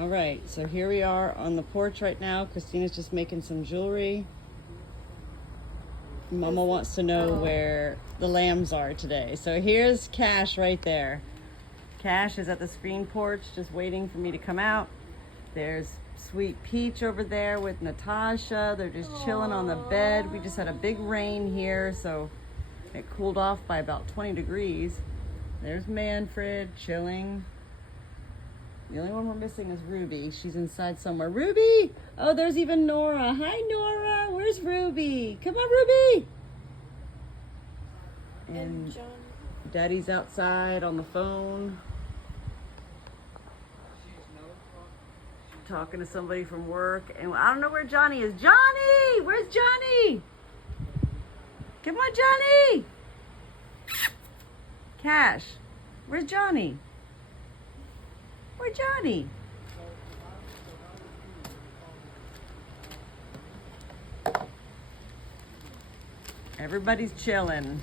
All right, so here we are on the porch right now. Christina's just making some jewelry. Mama wants to know where the lambs are today. So here's Cash right there. Cash is at the screen porch just waiting for me to come out. There's Sweet Peach over there with Natasha. They're just chilling on the bed. We just had a big rain here, so it cooled off by about 20 degrees. There's Manfred chilling. The only one we're missing is Ruby. She's inside somewhere. Ruby! Oh, there's even Nora. Hi, Nora. Where's Ruby? Come on, Ruby! And Daddy's outside on the phone. Talking to somebody from work. And I don't know where Johnny is. Johnny! Where's Johnny? Come on, Johnny! Cash. Where's Johnny? Where's Johnny? Everybody's chilling.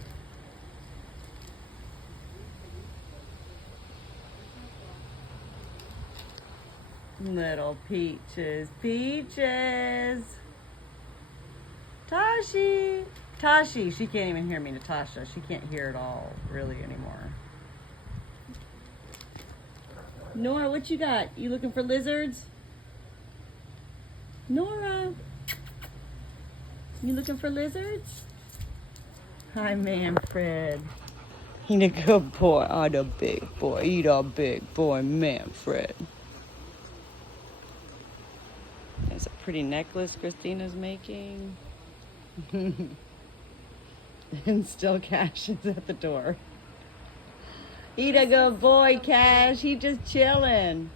Little Peaches. Peaches! Tashi! Tashi! She can't even hear me, Natasha. She can't hear it all, really, anymore. Nora, what you got? You looking for lizards? Nora! You looking for lizards? Hi, Manfred. He a good boy. Oh, the big boy. He the big boy, Manfred. There's a pretty necklace Christina's making. And still Cash is at the door. He a good boy, Cash. He just chilling.